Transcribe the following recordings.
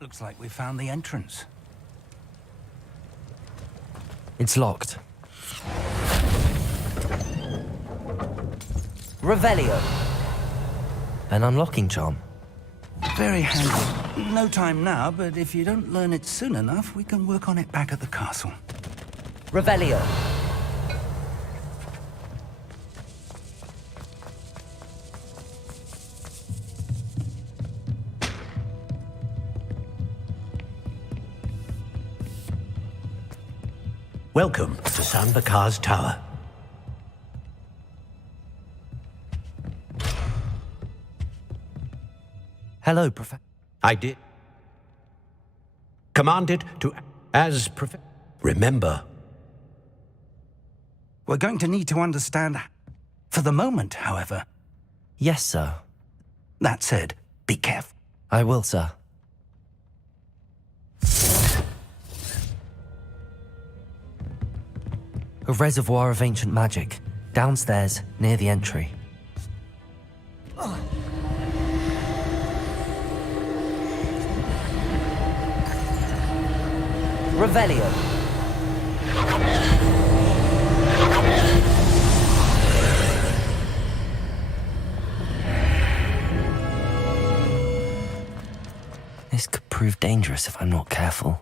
Looks like we found the entrance. It's locked. Revelio. An unlocking charm. Very handy. No time now, but if you don't learn it soon enough, we can work on it back at the castle. Revelio. Welcome to San Bakar's Tower. Hello, Professor. I did. Commanded to as Professor. Remember. We're going to need to understand for the moment, however. Yes, sir. That said, be careful. I will, sir. A reservoir of ancient magic, downstairs near the entry. Revelio. This could prove dangerous if I'm not careful.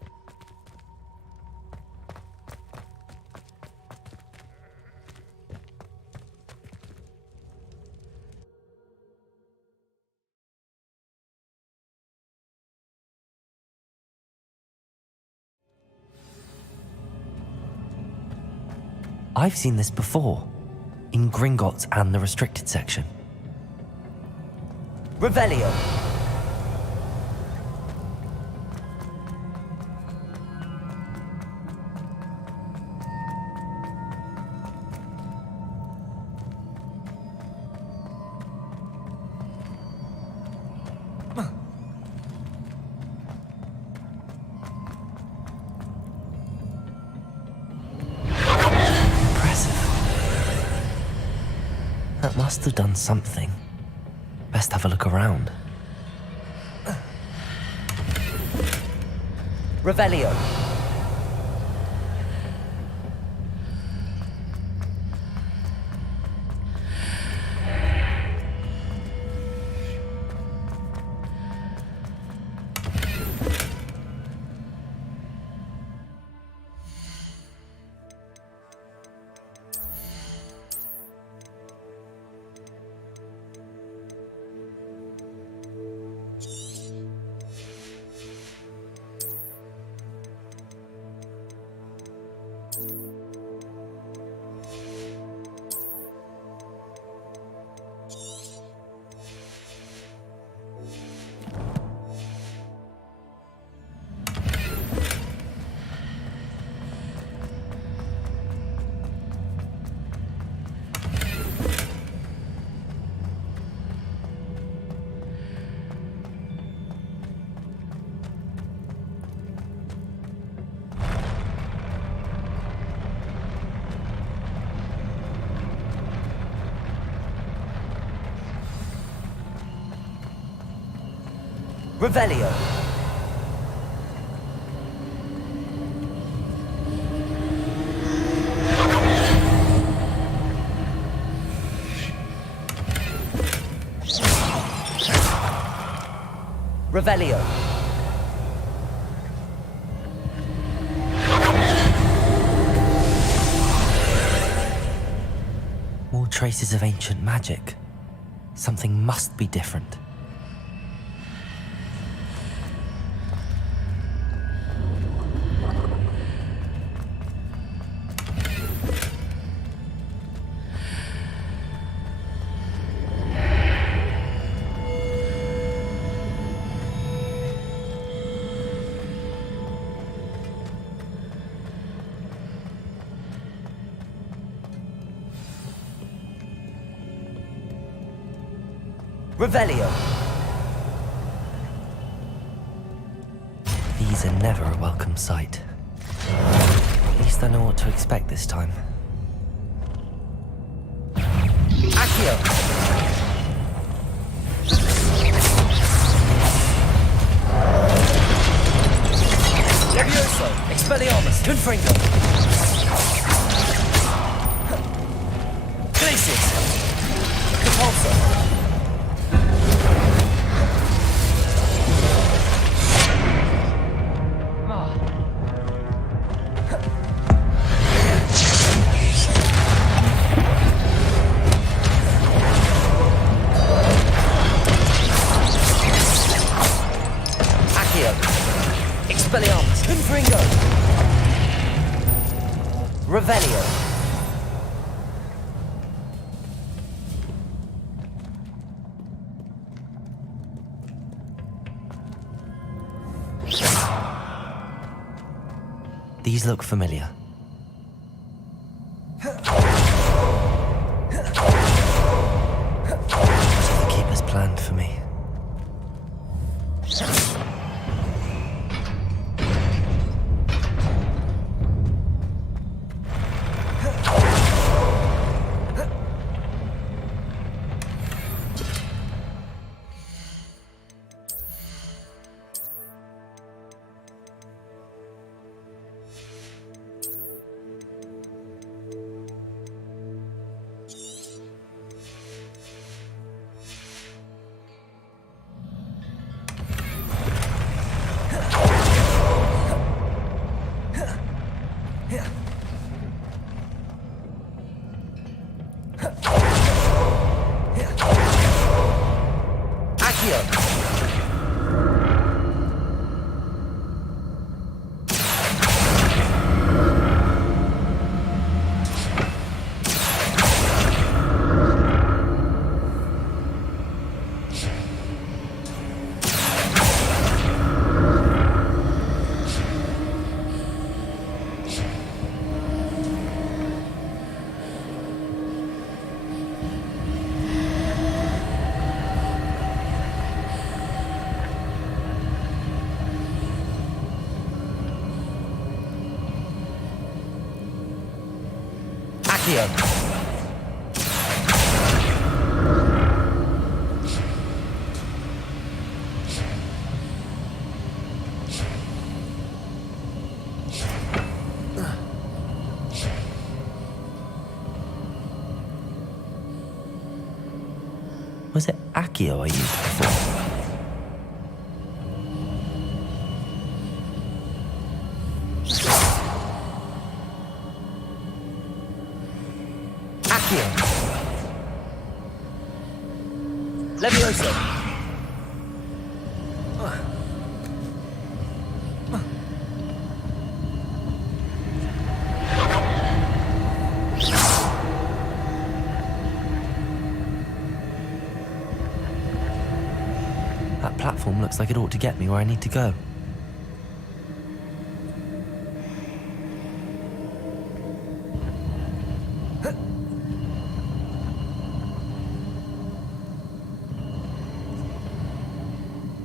I've seen this before, in Gringotts and the restricted section. Revelio. That must have done something. Best have a look around. Revelio. Revelio. Revelio. More traces of ancient magic. Something must be different. Revelio. These are never a welcome sight. At least I know what to expect this time. Accio! Expelliarmus! Confringo! Glacius! Repulsor! Expelliarmus! Confringo! Revelio! These look familiar. What have the Keepers planned for me? Was it Accio I used before? Levioso! That platform looks like it ought to get me where I need to go.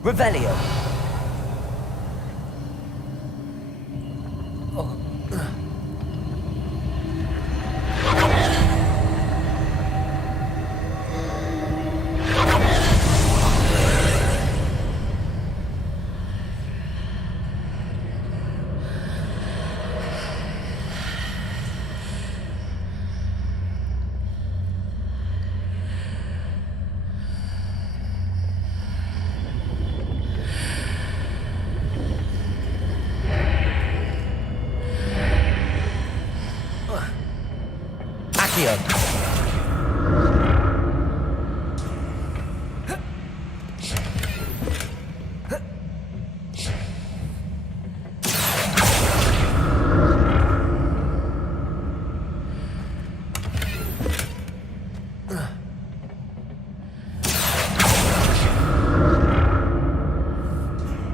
Revelio!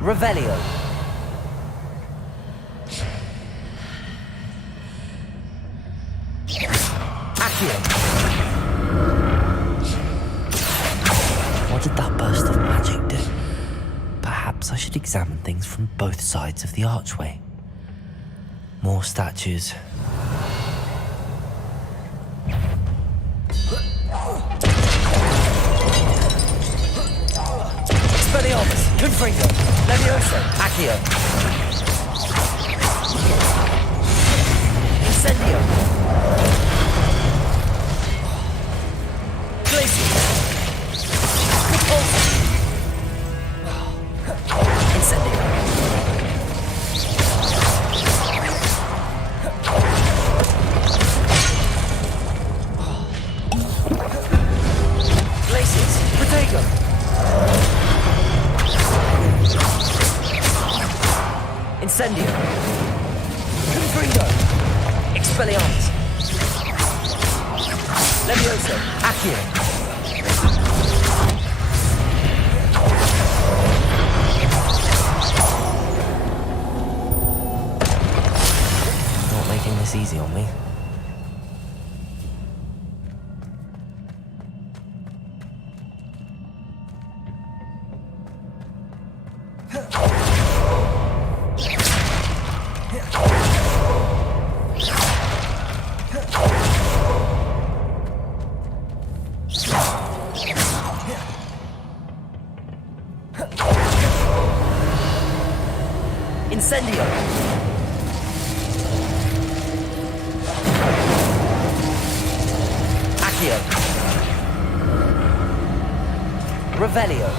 Revelio. What did that burst of magic do? Perhaps I should examine things from both sides of the archway. More statues. Expelliarmus! Confringo! Levioso! Accio! Confringo. Expelliarmus. Levioso. Accio. Not making this easy on me. Incendio. Accio. Revelio.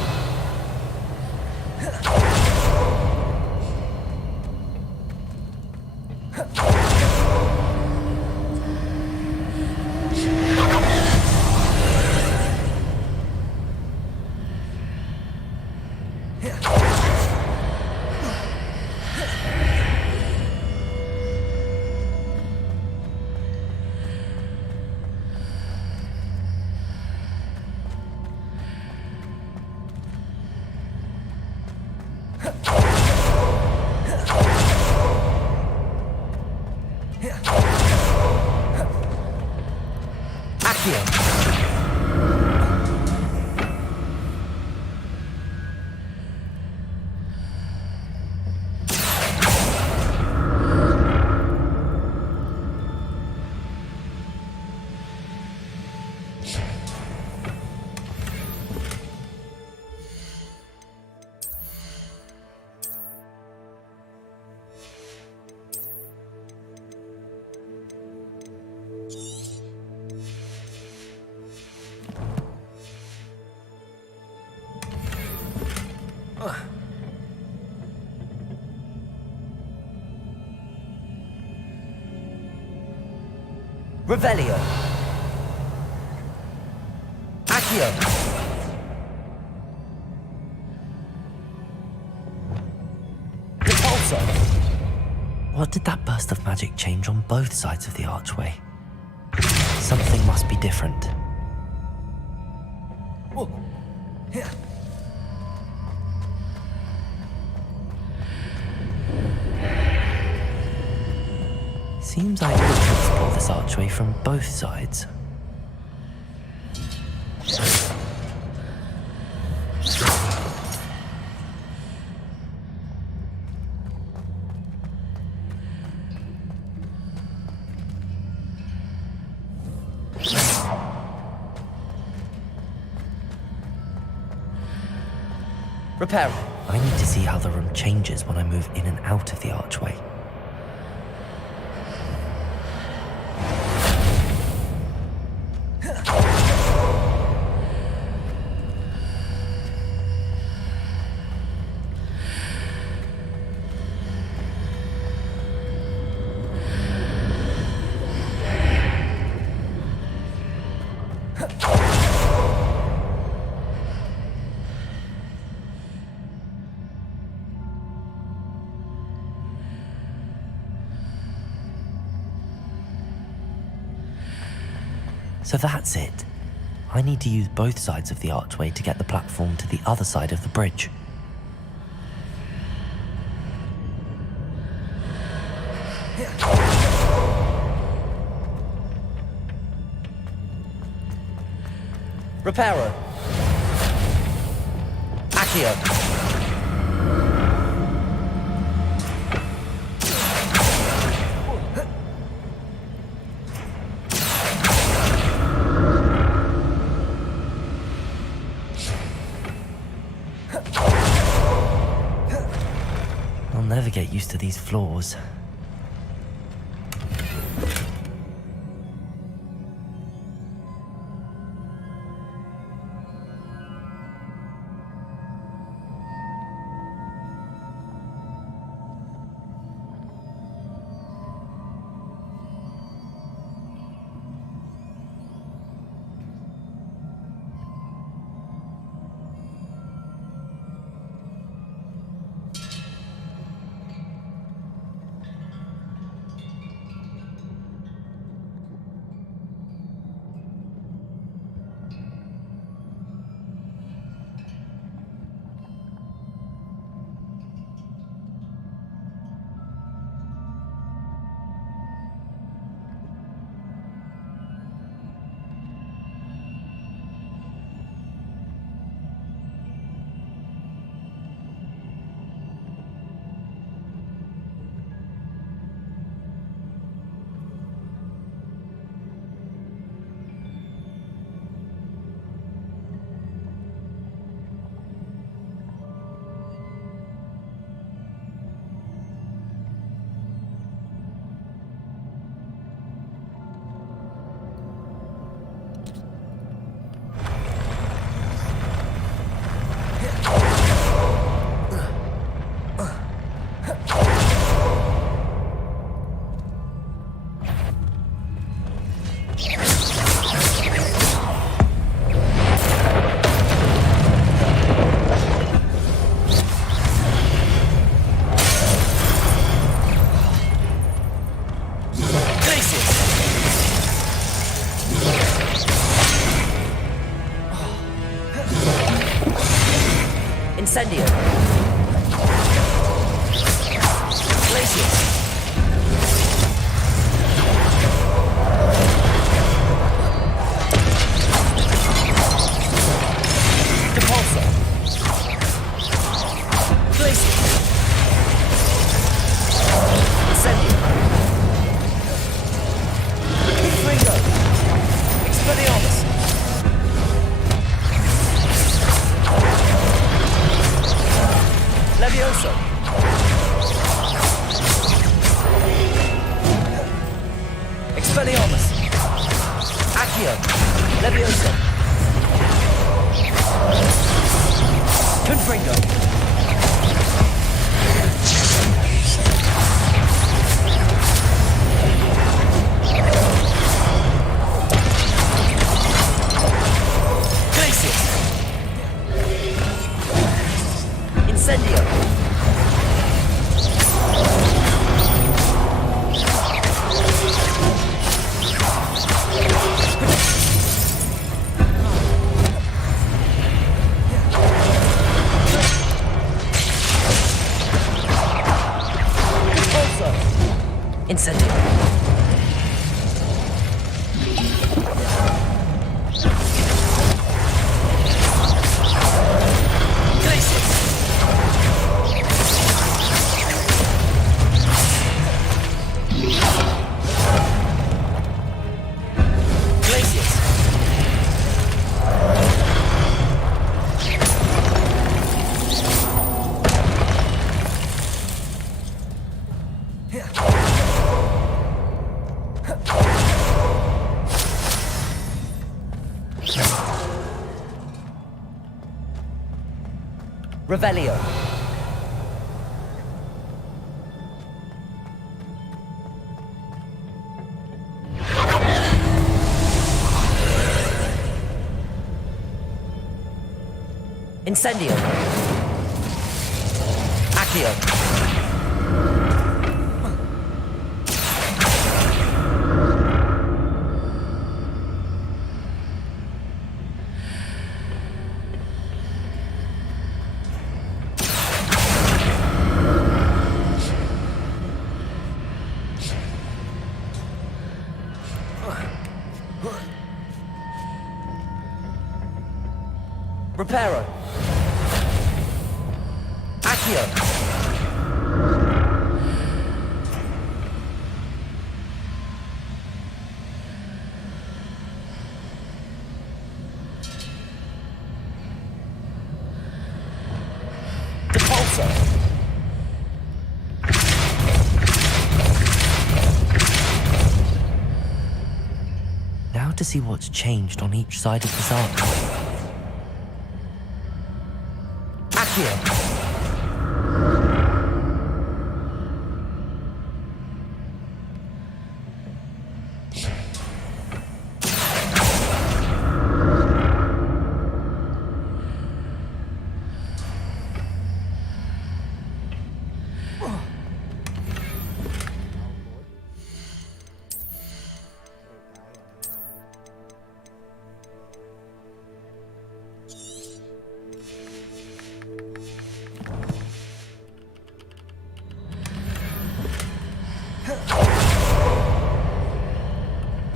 Revelio. Accio. Repulso. What did that burst of magic change on both sides of the archway? Something must be different. Seems I need to explore this archway from both sides. Repair. I need to see how the room changes when I move in and out of the archway. So that's it. I need to use both sides of the archway to get the platform to the other side of the bridge. Reparo. Accio. I'll never get used to these floors. Leviosa. Confringo. Glacius. Incendio. Incendio. Glacius. Glacius. Revelio. Incendio. Accio. Reparo. Accio. Depulso. Now to see what's changed on each side of this arc. Accio.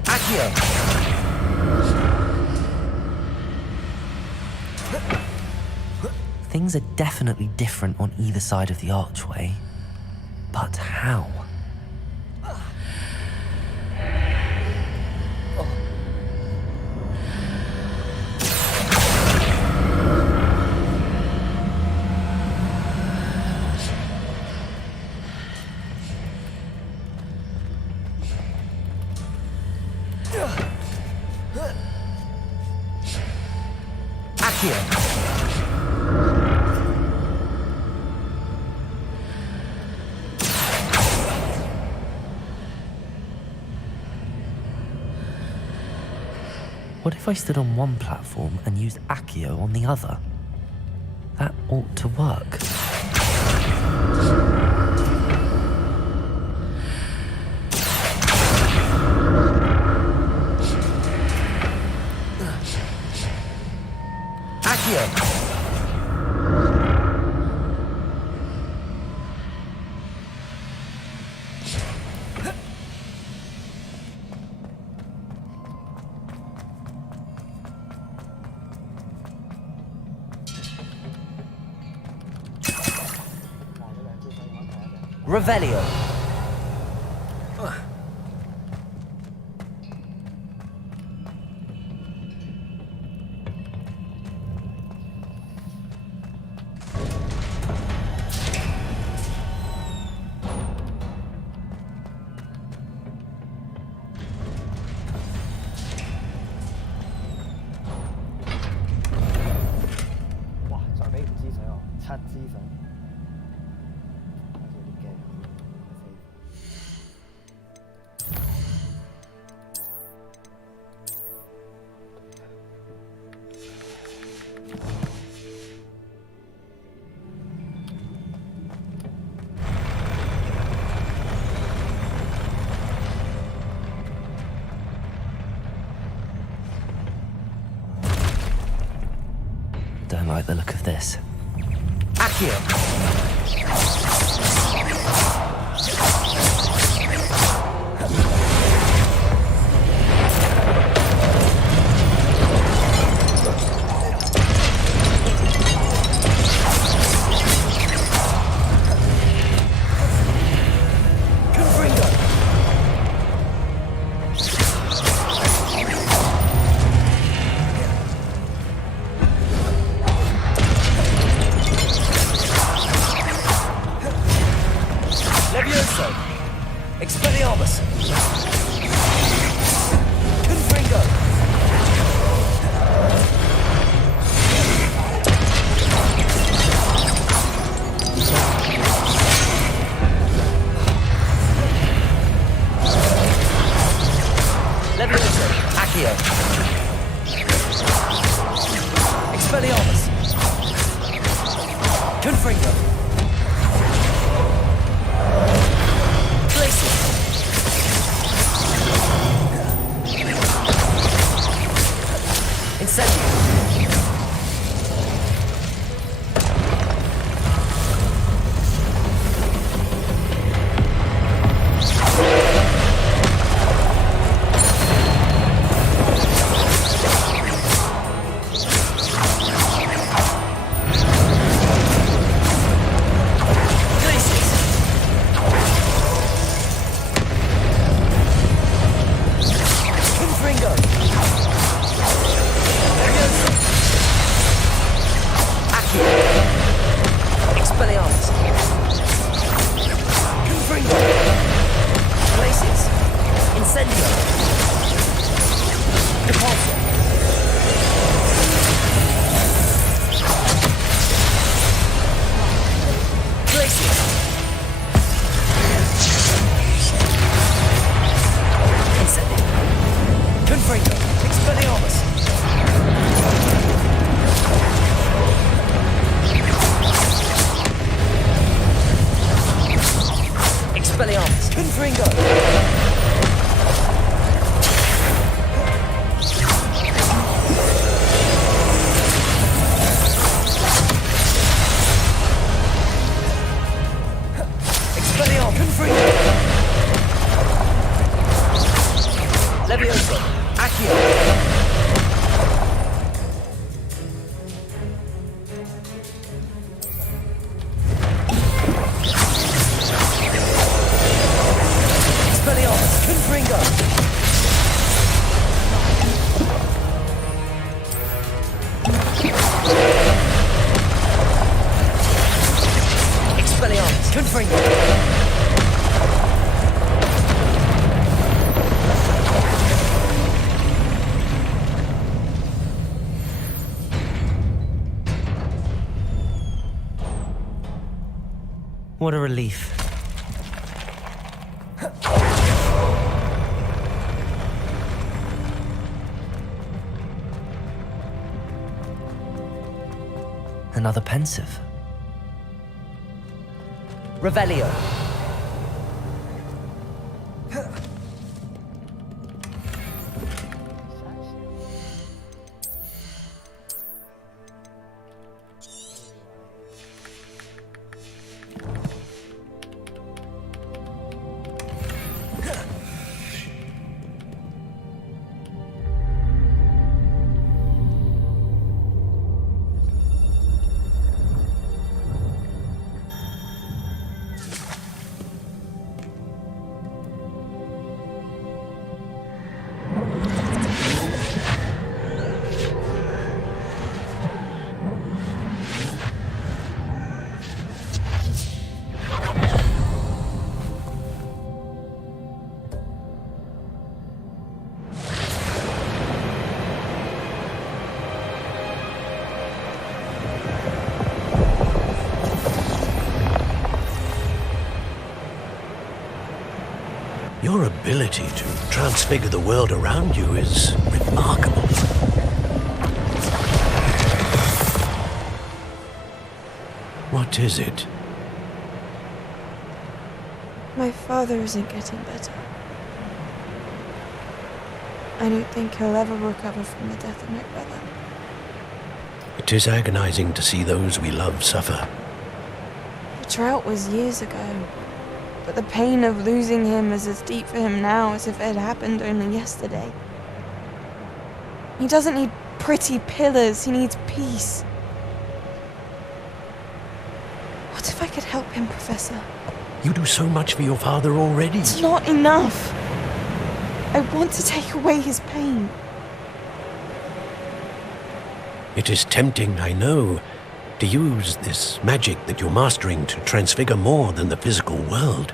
Accio. Things are definitely different on either side of the archway. But how? Accio. What if I stood on one platform and used Accio on the other? That ought to work. Accio. Revelio. like the look of this. Accio. Expelliarmus! Confringo! Levioso! Accio! Expelliarmus! Confringo! Levioso! Accio! Expelliarmus! Confringo! Expelliarmus! Confringo! What a relief. Another pensive. Revelio. Your ability to transfigure the world around you is remarkable. What is it? My father isn't getting better. I don't think he'll ever recover from the death of my brother. 'Tis agonizing to see those we love suffer. The drought was years ago, but the pain of losing him is as deep for him now as if it had happened only yesterday. He doesn't need pretty pillars, he needs peace. What if I could help him, Professor? You do so much for your father already. It's not enough. I want to take away his pain. It is tempting, I know, to use this magic that you're mastering to transfigure more than the physical world.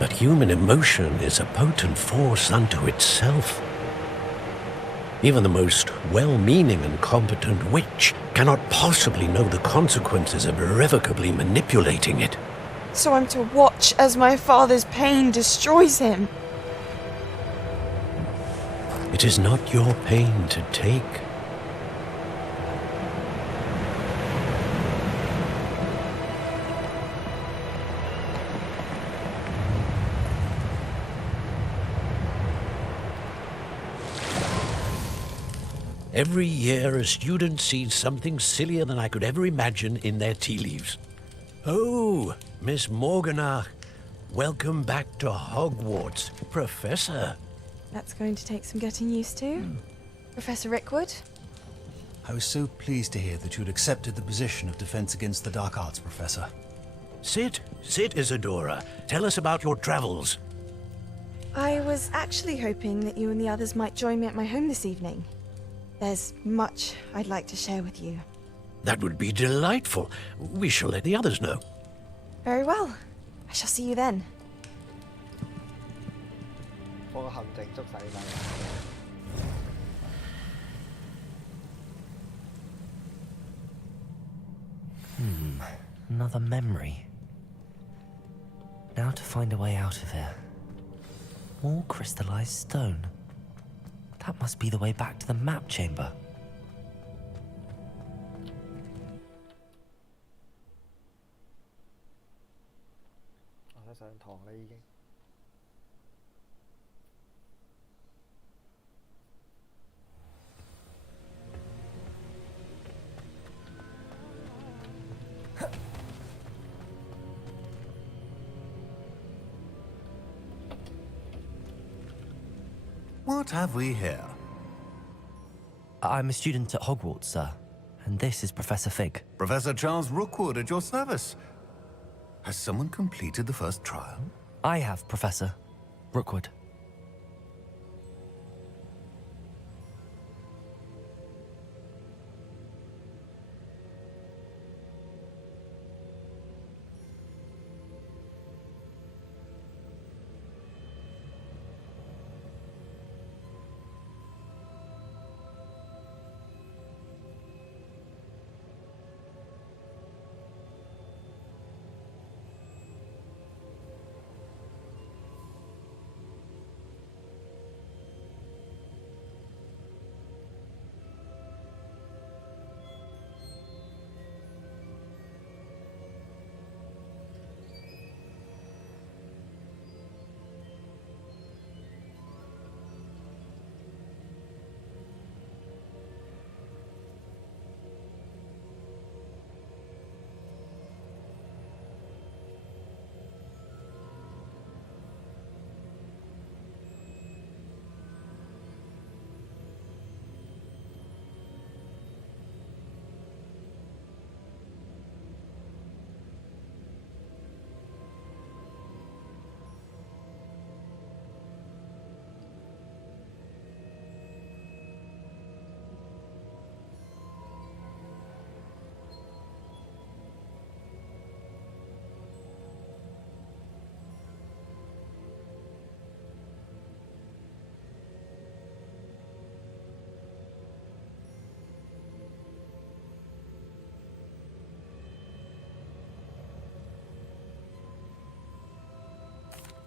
But human emotion is a potent force unto itself. Even the most well-meaning and competent witch cannot possibly know the consequences of irrevocably manipulating it. So I'm to watch as my father's pain destroys him. It is not your pain to take. Every year, a student sees something sillier than I could ever imagine in their tea leaves. Oh, Miss Morganach, welcome back to Hogwarts, Professor. That's going to take some getting used to. Professor Rickwood? I was so pleased to hear that you'd accepted the position of Defense Against the Dark Arts, Professor. Sit, Isadora. Tell us about your travels. I was actually hoping that you and the others might join me at my home this evening. There's much I'd like to share with you. That would be delightful. We shall let the others know. Very well. I shall see you then. Another memory. Now to find a way out of here. More crystallized stone. That must be the way back to the map chamber. What have we here? I'm a student at Hogwarts, sir. And this is Professor Fig. Professor Charles Rookwood at your service. Has someone completed the first trial? I have, Professor Rookwood.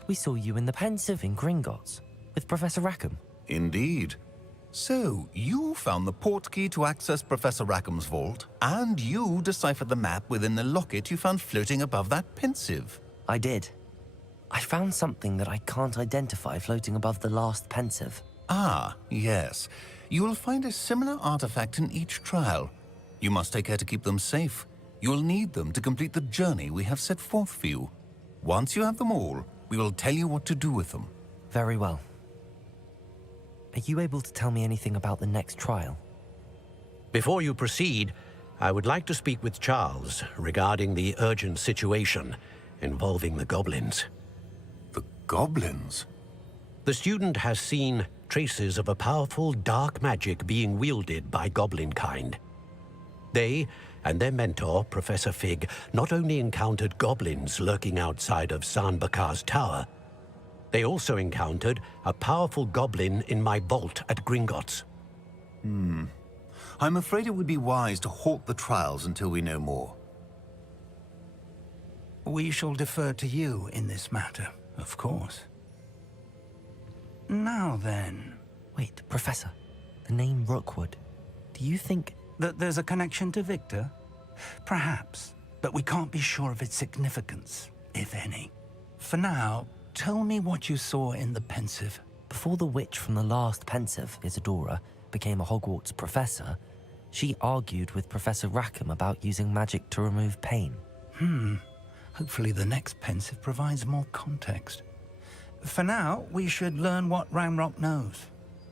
We saw you in the Pensive in Gringotts, with Professor Rackham. Indeed. So, you found the portkey to access Professor Rackham's vault, and you deciphered the map within the locket you found floating above that Pensive. I did. I found something that I can't identify floating above the last Pensive. Ah, yes. You will find a similar artifact in each trial. You must take care to keep them safe. You'll need them to complete the journey we have set forth for you. Once you have them all, we will tell you what to do with them. Very well. Are you able to tell me anything about the next trial? Before you proceed, I would like to speak with Charles regarding the urgent situation involving the goblins. The goblins? The student has seen traces of a powerful dark magic being wielded by goblin kind. They and their mentor, Professor Fig, not only encountered goblins lurking outside of Sanbakar's tower, they also encountered a powerful goblin in my vault at Gringotts. I'm afraid it would be wise to halt the trials until we know more. We shall defer to you in this matter, of course. Now then, Wait, Professor. The name Rookwood. Do you think... that there's a connection to Victor? Perhaps, but we can't be sure of its significance, if any. For now, tell me what you saw in the Pensive. Before the witch from the last Pensive, Isadora, became a Hogwarts professor, she argued with Professor Rackham about using magic to remove pain. Hopefully the next Pensive provides more context. For now, we should learn what Ramrock knows.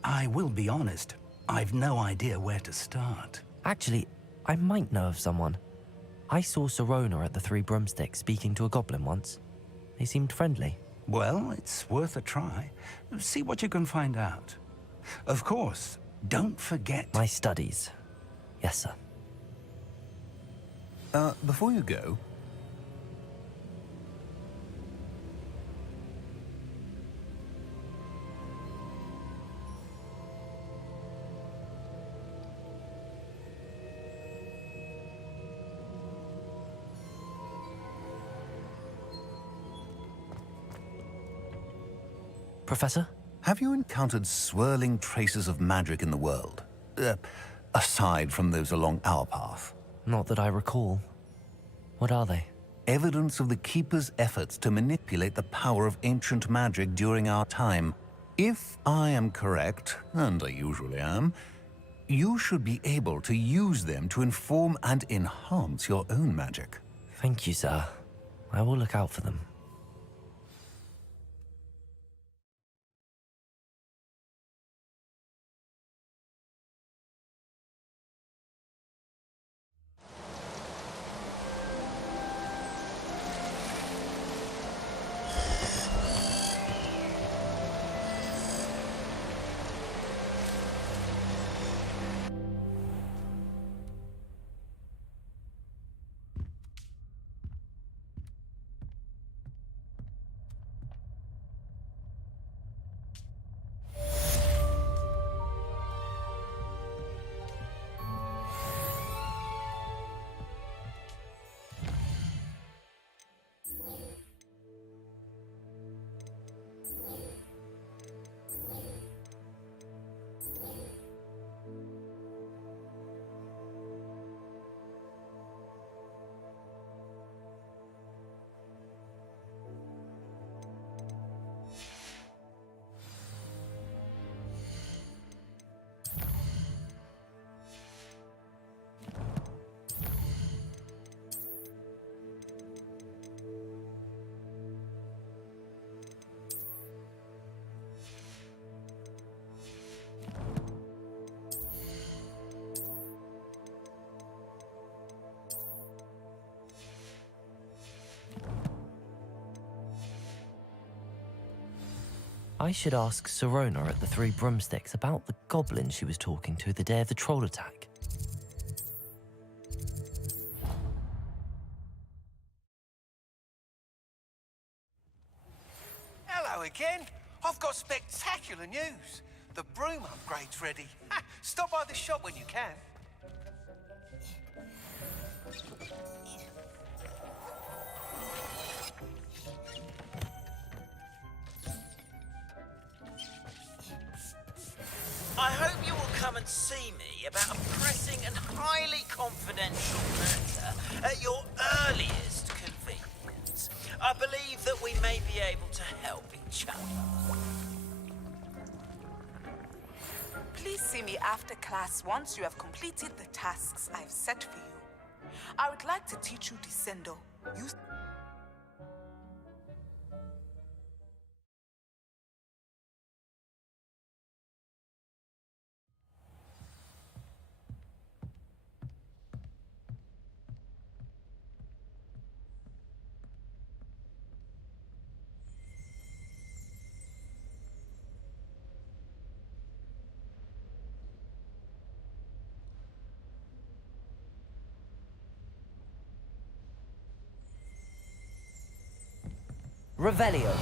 I will be honest, I've no idea where to start. Actually, I might know of someone. I saw Sirona at the Three Broomsticks speaking to a goblin once. They seemed friendly. Well, it's worth a try. See what you can find out. Of course, don't forget... My studies. Yes, sir. Before you go... Professor? Have you encountered swirling traces of magic in the world? Aside from those along our path. Not that I recall. What are they? Evidence of the Keeper's efforts to manipulate the power of ancient magic during our time. If I am correct, and I usually am, you should be able to use them to inform and enhance your own magic. Thank you, sir. I will look out for them. I should ask Sirona at the Three Broomsticks about the goblin she was talking to the day of the troll attack. Hello again. I've got spectacular news. The broom upgrade's ready. Stop by the shop when you can. I hope you will come and see me about a pressing and highly confidential matter at your earliest convenience. I believe that we may be able to help each other. Please see see me after class once you have completed the tasks I've set for you. I would like to teach you Descendo. Use Revelio.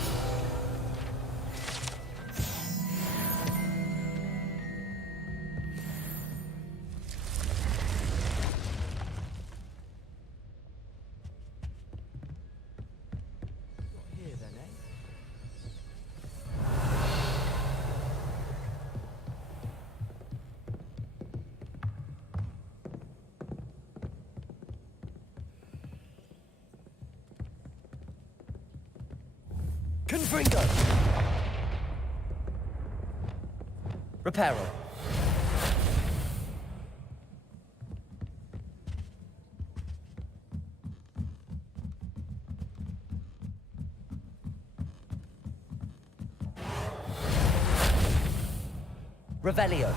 Confringo. Reparo. Revelio.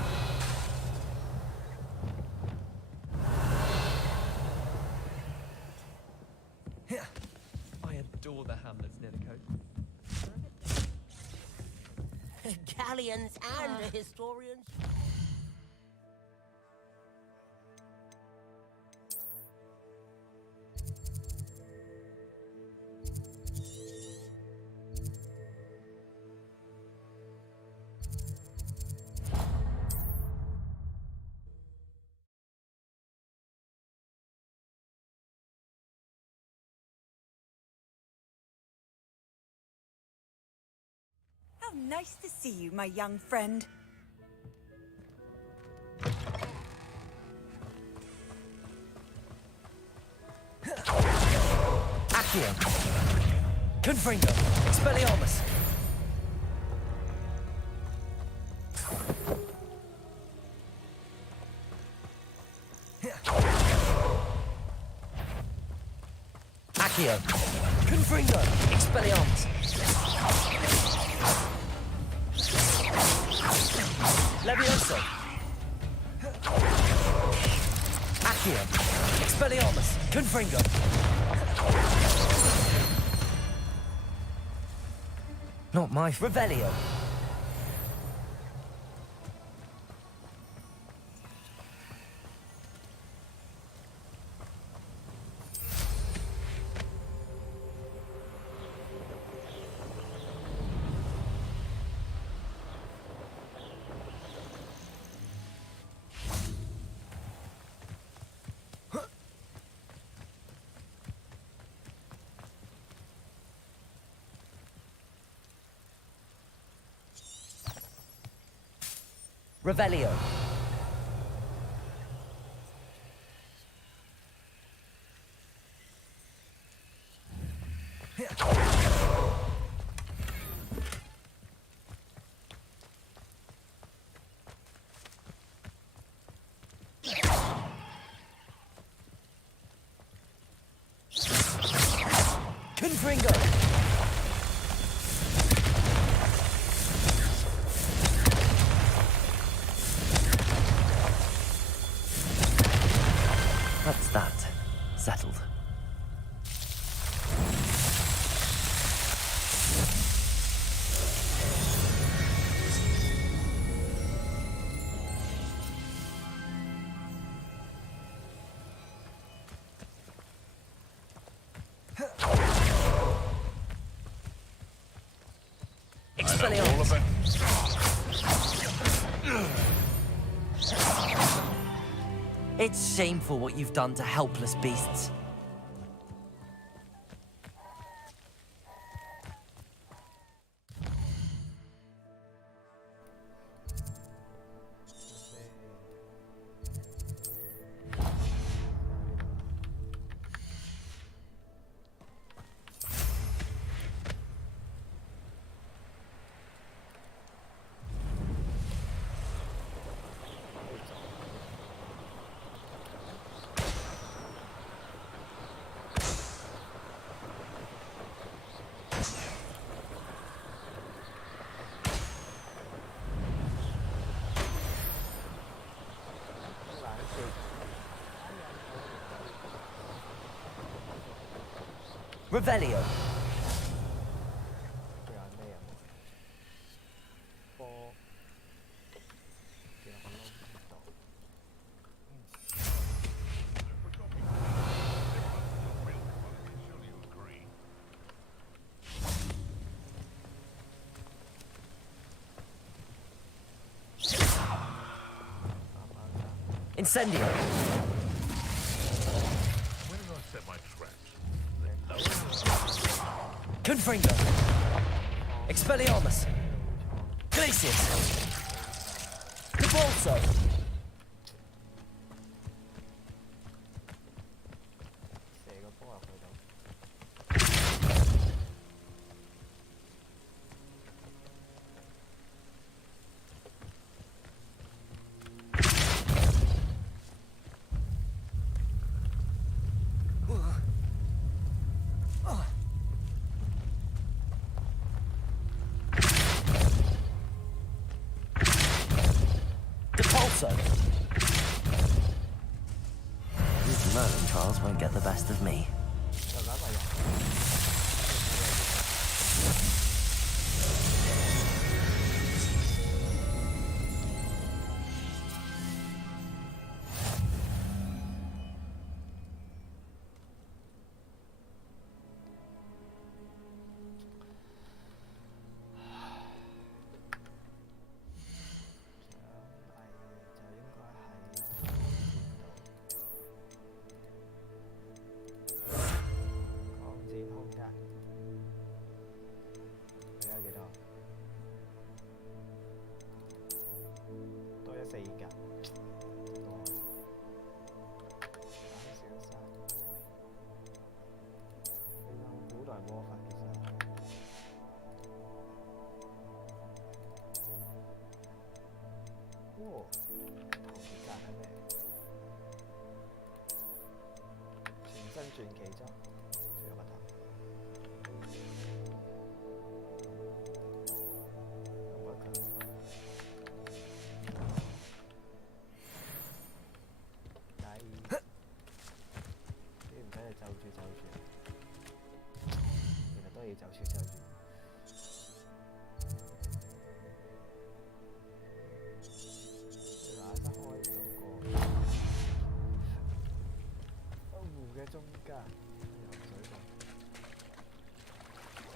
I adore the Hamlets near the coast. Galleons and historians. How nice to see you, my young friend. Accio. Confringo. Expelliarmus. Accio. Confringo. Expelliarmus. Levioso. Accio. Expelliarmus. Confringo. Not my Revelio. Revelio. Confringo. That's that. Settled. Expelliarmus. It's shameful what you've done to helpless beasts. Revelio. Incendio. Where did I set my traps? Confringo. Expelliarmus. Glacius. Cabalso. These Merlin trials won't get the best of me.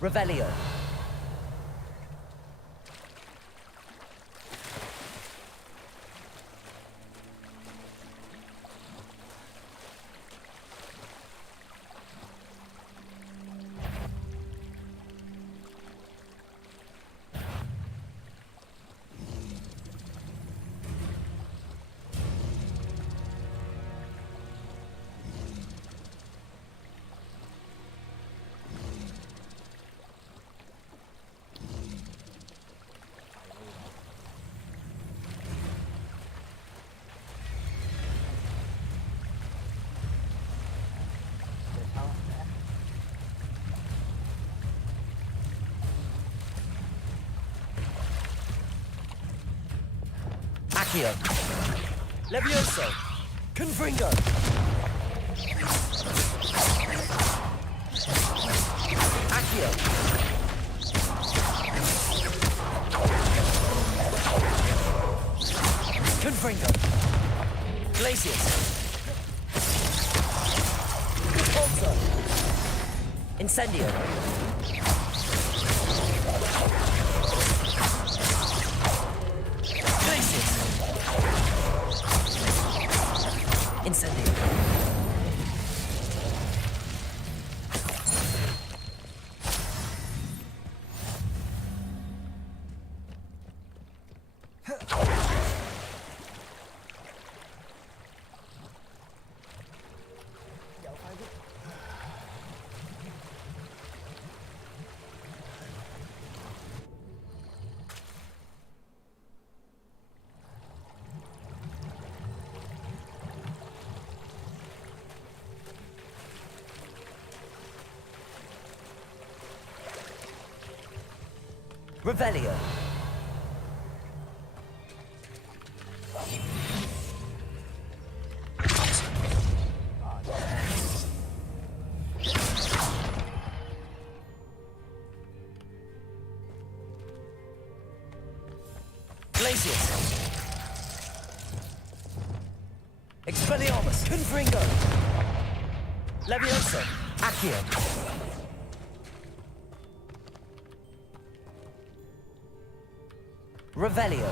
Revelio. Accio. Levioso. Confringo. Accio. Confringo. Glacius. Repulso. Incendio. Glacius. Incendio. Revelio. Glacius. Expelliarmus. Confringo. Levioso. Accio. Revelio.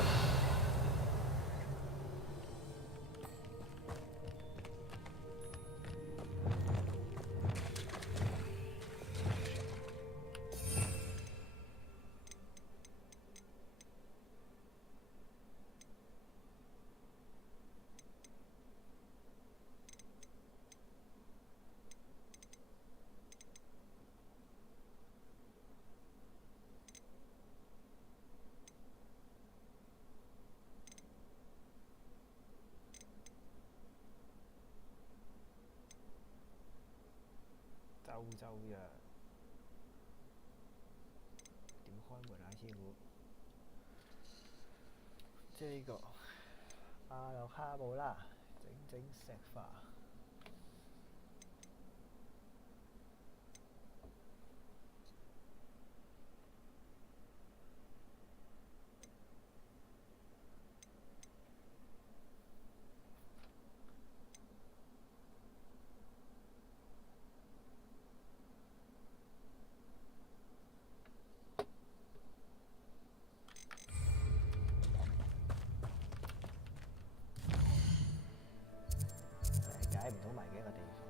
周藥點開門啊，師傅？即係呢個阿洛哈姆啦，整石化。解唔到埋嘅一個地方。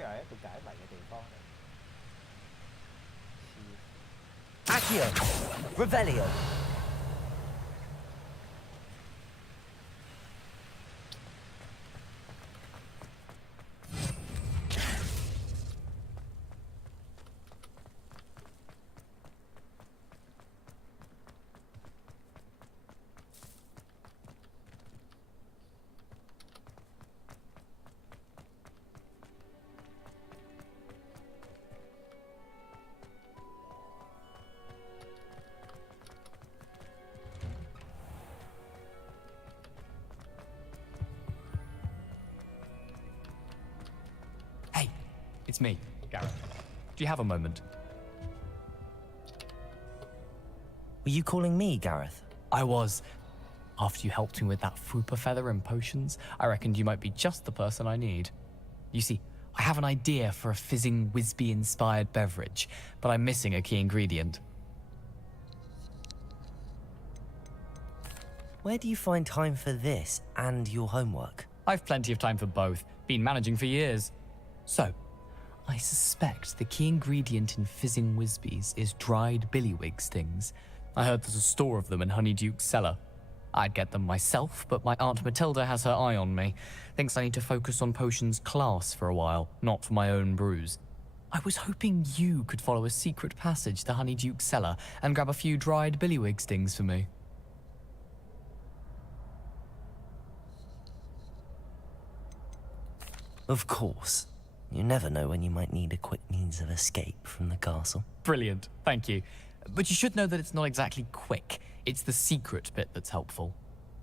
又係一個解謎嘅地方嚟。Accio. Revelio. It's me, Gareth. Do you have a moment? Were you calling me, Gareth? I was. After you helped me with that Fupa feather and potions, I reckoned you might be just the person I need. You see, I have an idea for a fizzing Whizbee-inspired beverage, but I'm missing a key ingredient. Where do you find time for this and your homework? I've plenty of time for both. Been managing for years. So, I suspect the key ingredient in fizzing Whizbees is dried billywig stings. I heard there's a store of them in Honeyduke's cellar. I'd get them myself, but my Aunt Matilda has her eye on me. Thinks I need to focus on potions class for a while, not for my own brews. I was hoping you could follow a secret passage to Honeyduke's cellar and grab a few dried billywig stings for me. Of course. You never know when you might need a quick means of escape from the castle. Brilliant, thank you. But you should know that it's not exactly quick. It's the secret bit that's helpful.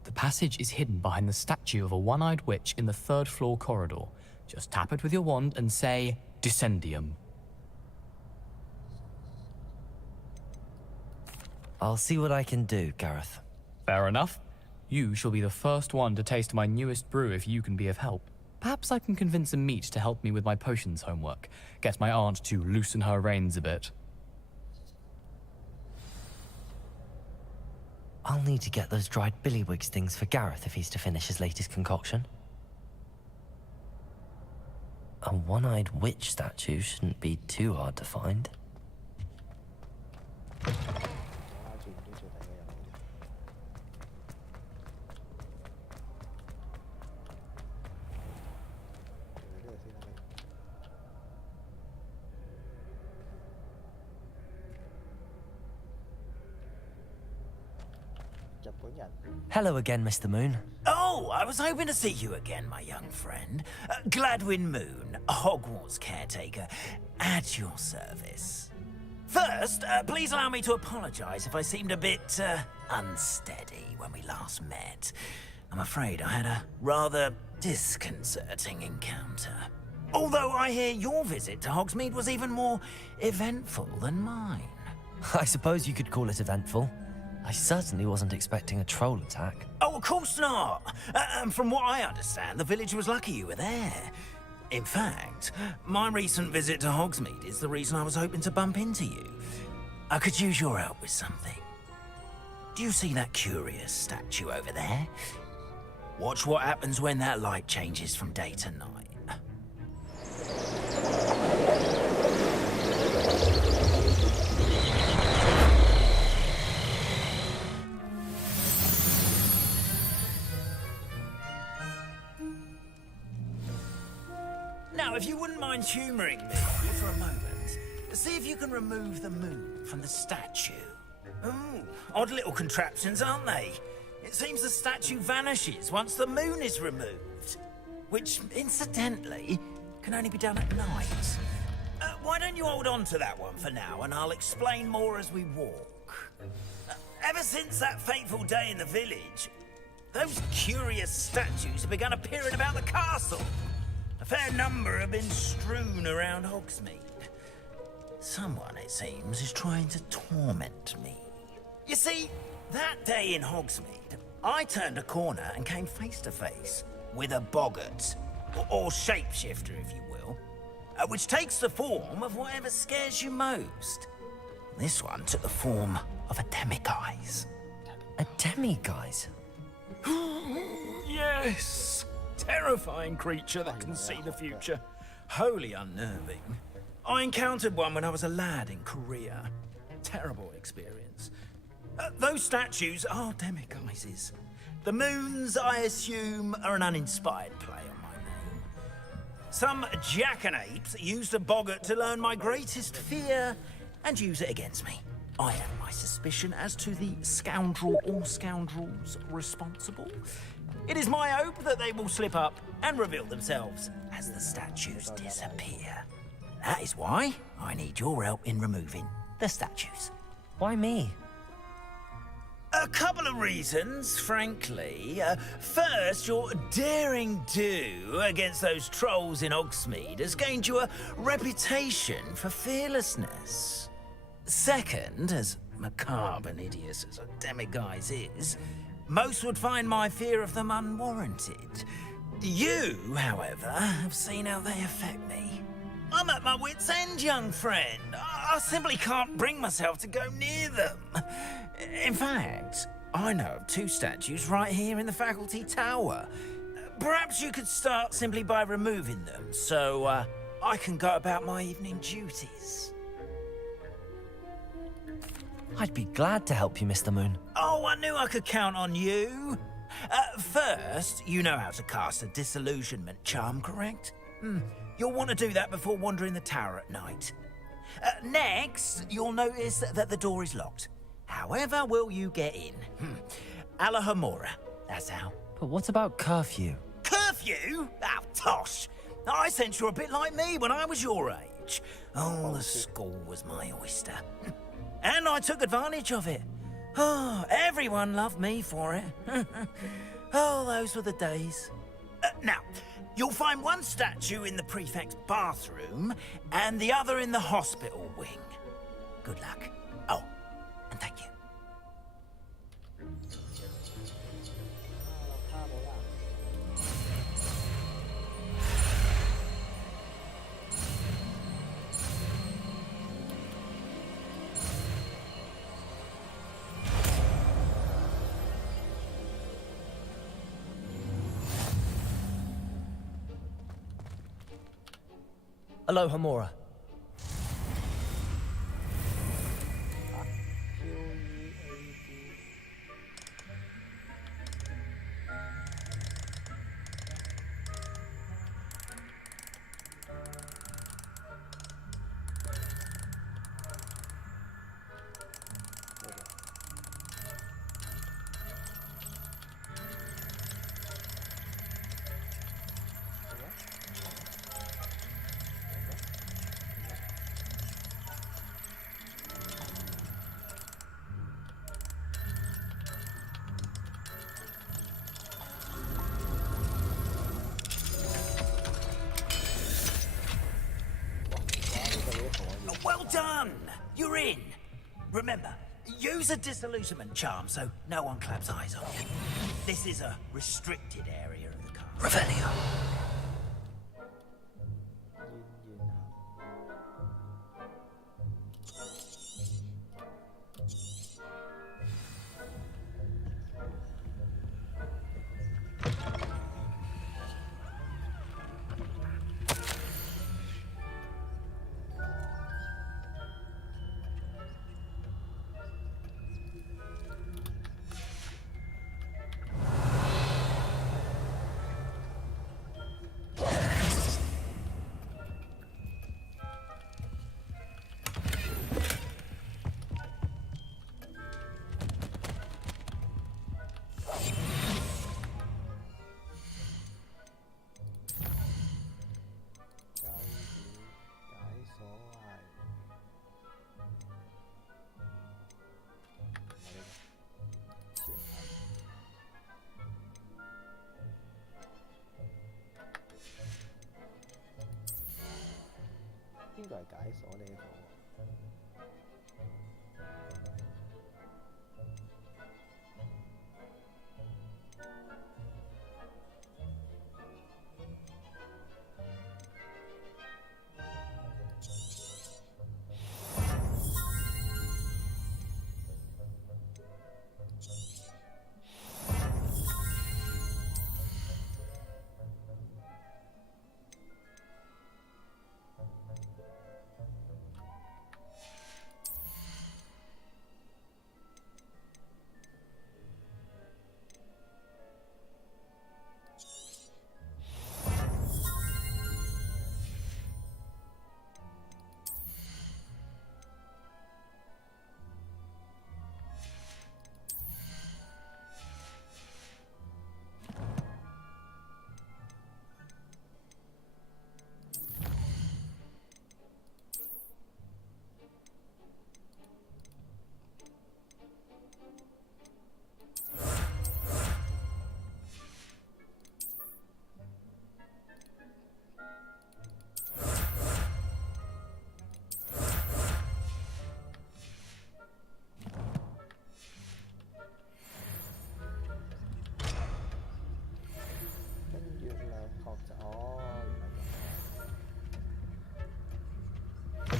The passage is hidden behind the statue of a one-eyed witch in the third-floor corridor. Just tap it with your wand and say, Descendium. I'll see what I can do, Gareth. Fair enough. You shall be the first one to taste my newest brew if you can be of help. Perhaps I can convince a meat to help me with my potions homework. Get my aunt to loosen her reins a bit. I'll need to get those dried billywigs things for Gareth if he's to finish his latest concoction. A one-eyed witch statue shouldn't be too hard to find. Hello again, Mr. Moon. Oh, I was hoping to see you again, my young friend. Gladwin Moon, Hogwarts caretaker, at your service. First, please allow me to apologize if I seemed a bit, unsteady when we last met. I'm afraid I had a rather disconcerting encounter. Although I hear your visit to Hogsmeade was even more eventful than mine. I suppose you could call it eventful. I certainly wasn't expecting a troll attack. Oh, of course not. And from what I understand, the village was lucky you were there. In fact, my recent visit to Hogsmeade is the reason I was hoping to bump into you. I could use your help with something. Do you see that curious statue over there? Watch what happens when that light changes from day to night. Now, if you wouldn't mind humouring me for a moment, see if you can remove the moon from the statue. Ooh, odd little contraptions, aren't they? It seems the statue vanishes once the moon is removed. Which, incidentally, can only be done at night. Why don't you hold on to that one for now, and I'll explain more as we walk. Ever since that fateful day in the village, those curious statues have begun appearing about the castle. A fair number have been strewn around Hogsmeade. Someone, it seems, is trying to torment me. You see, that day in Hogsmeade, I turned a corner and came face to face with a boggart, or shapeshifter, if you will, which takes the form of whatever scares you most. This one took the form of a demiguise. A demiguise? Yes! Terrifying creature that can see the future. Wholly unnerving. I encountered one when I was a lad in Korea. Terrible experience. Those statues are demiguises. The moons, I assume, are an uninspired play on my name. Some jackanapes used a boggart to learn my greatest fear and use it against me. I have my suspicion as to the scoundrel or scoundrels responsible. It is my hope that they will slip up and reveal themselves as the statues disappear. That is why I need your help in removing the statues. Why me? A couple of reasons, frankly. First, your daring do against those trolls in Hogsmeade has gained you a reputation for fearlessness. Second, as macabre and hideous as a demiguise is, most would find my fear of them unwarranted. You, however, have seen how they affect me. I'm at my wit's end, young friend. I simply can't bring myself to go near them. In fact, I know of two statues right here in the faculty tower. Perhaps you could start simply by removing them, so I can go about my evening duties. I'd be glad to help you, Mr. Moon. Oh, I knew I could count on you. First, you know how to cast a disillusionment charm, correct? You'll want to do that before wandering the tower at night. Next, you'll notice that the door is locked. However will you get in? Alahamora, that's how. But what about curfew? Curfew? Oh, tosh. I sense you're a bit like me when I was your age. Oh, the school was my oyster. And I took advantage of it. Oh, everyone loved me for it. Oh, those were the days. Now, you'll find one statue in the prefect's bathroom and the other in the hospital wing. Good luck. Oh, and thank you. ฆ่าโมล่า Aloha Mora. Well done! You're in. Remember, use a disillusionment charm so no one claps eyes on you. This is a restricted area of the castle. Revelio. 邊個係解鎖呢一個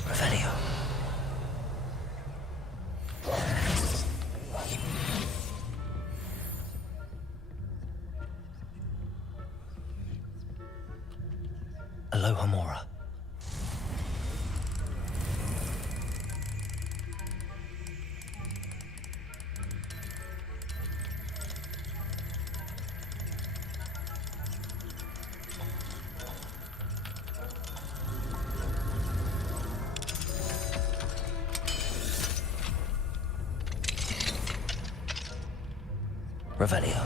？Revelio. Aloha Mora. Revelio.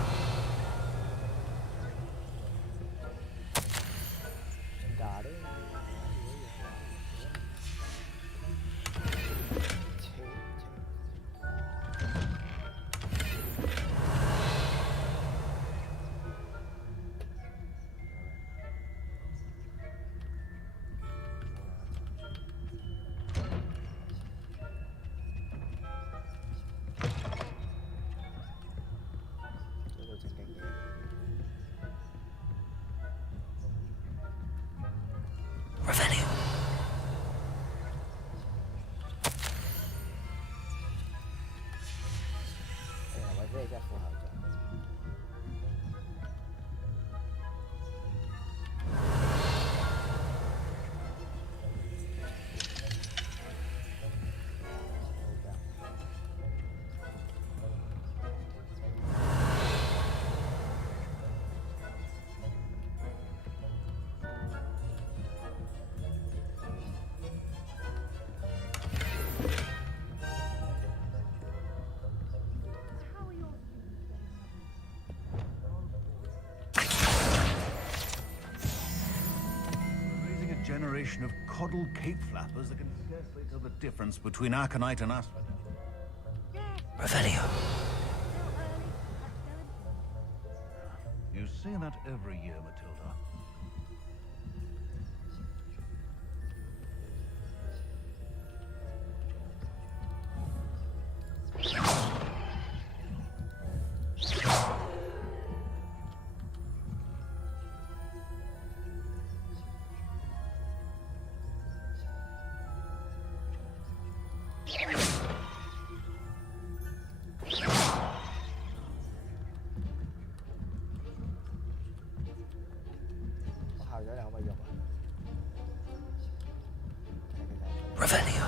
Revelio. 我这一下符号着。Generation of coddled cape flappers that can scarcely tell the difference between aconite and asphodel. Revelio. You see that every year, Matilda. Revelio.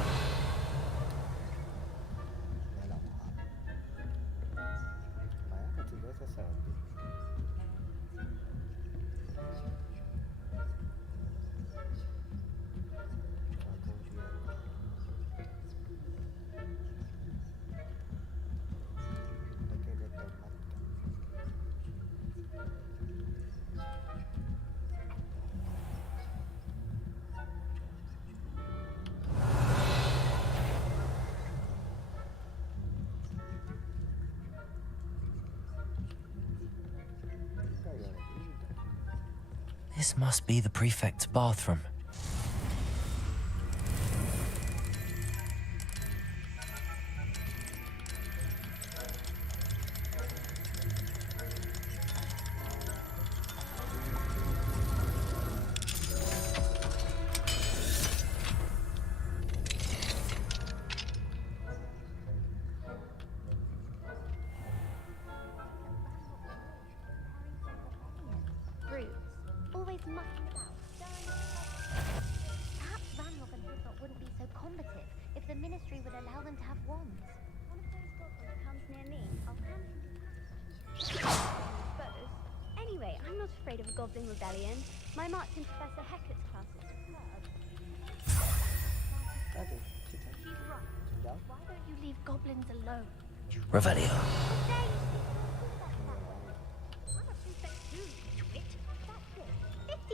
'This must be the prefect's bathroom. Always mucking about, perhaps Ranrock and Hilltop wouldn't be so combative if the Ministry would allow them to have wands. One of those goblins comes near me, I'll hand him to suppose. Anyway, I'm not afraid of a goblin rebellion. My march in Professor Hecat's class was superb. She's right. Why don't you leave goblins alone? Revelio.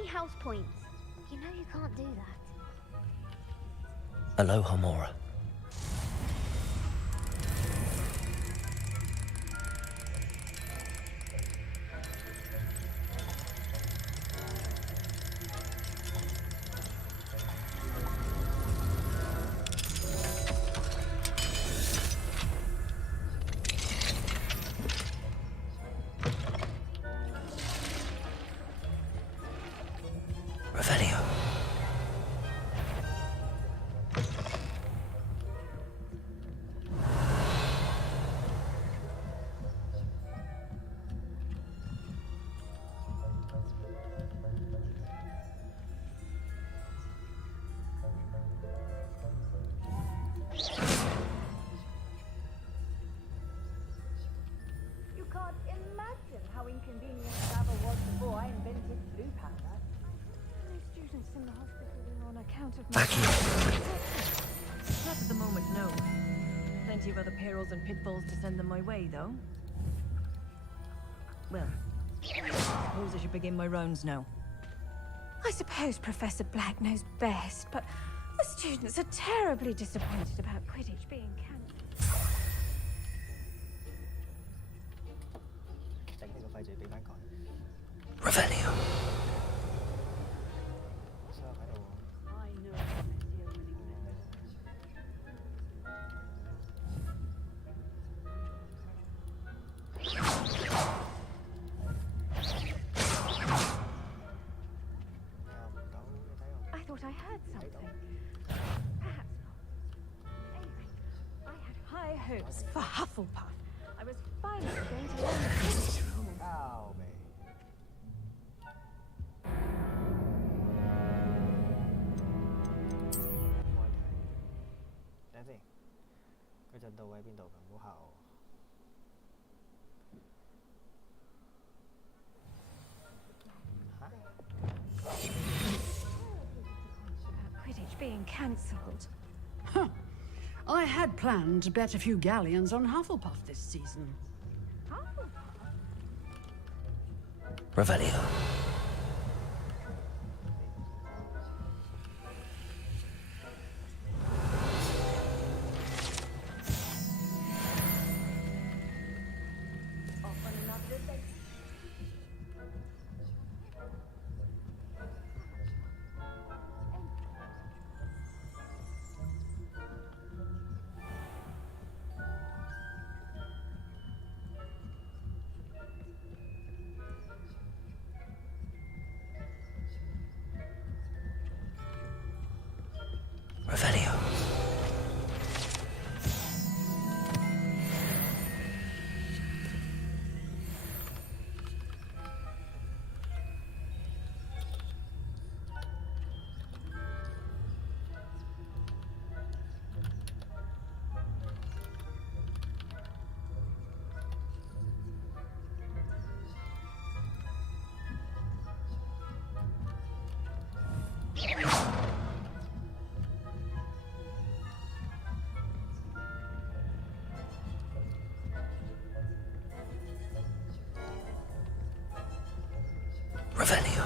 House points. You know you can't do that. Aloha Mora. Revelio. You can't imagine how inconvenient travel was before I invented blue powder. Students in the hospital on account of my... Not at the moment, no. Plenty of other perils and pitfalls to send them my way, though. Well, I suppose I should begin my rounds now. I suppose Professor Black knows best, but the students are terribly disappointed about Quidditch being cancelled. Revelio. thought I heard something. Perhaps not. Anyway, I had high hopes for Hufflepuff. I was finally going to learn the Quidditch rules. Ow, mate. Quidditch being cancelled. Huh. I had planned to bet a few galleons on Hufflepuff this season. Revelio. Revelio. Revelio.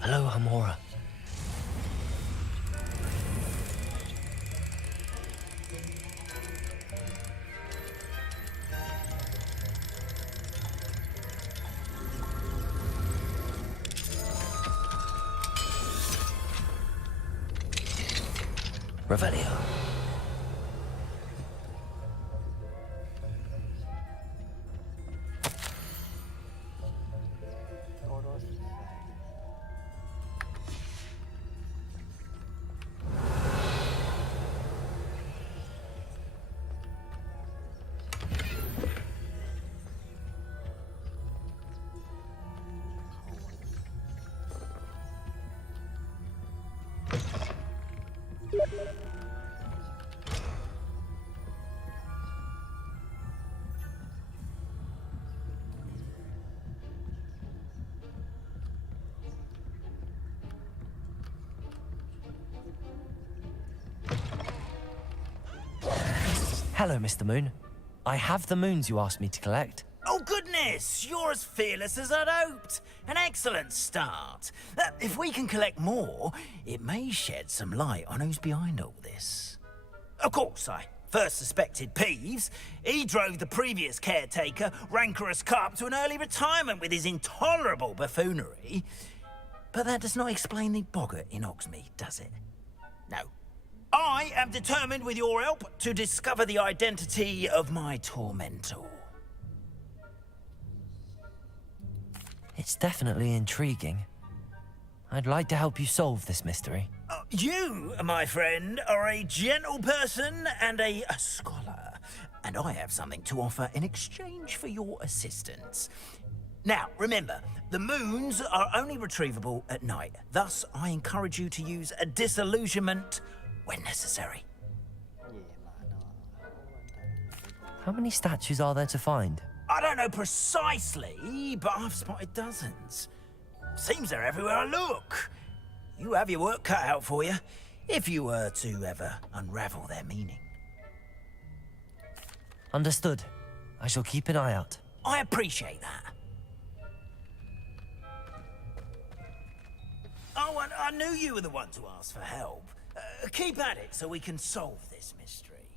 Hello, Hamora. Revelio. Hello, Mr. Moon. I have the moons you asked me to collect. Oh, goodness! You're as fearless as I'd hoped. An excellent start. If we can collect more, it may shed some light on who's behind all this. Of course, I first suspected Peeves. He drove the previous caretaker, Rancorous Carp, to an early retirement with his intolerable buffoonery. But that does not explain the boggart in Hogsmeade, does it? No. I am determined, with your help, to discover the identity of my tormentor. It's definitely intriguing. I'd like to help you solve this mystery. You, my friend, are a gentle person and a scholar, and I have something to offer in exchange for your assistance. Now, remember, the moons are only retrievable at night. Thus, I encourage you to use a disillusionment when necessary. How many statues are there to find? I don't know precisely, but I've spotted dozens. Seems they're everywhere I look. You have your work cut out for you, if you were to ever unravel their meaning. Understood. I shall keep an eye out. I appreciate that. Oh, and I knew you were the one to ask for help. Keep at it so we can solve this mystery.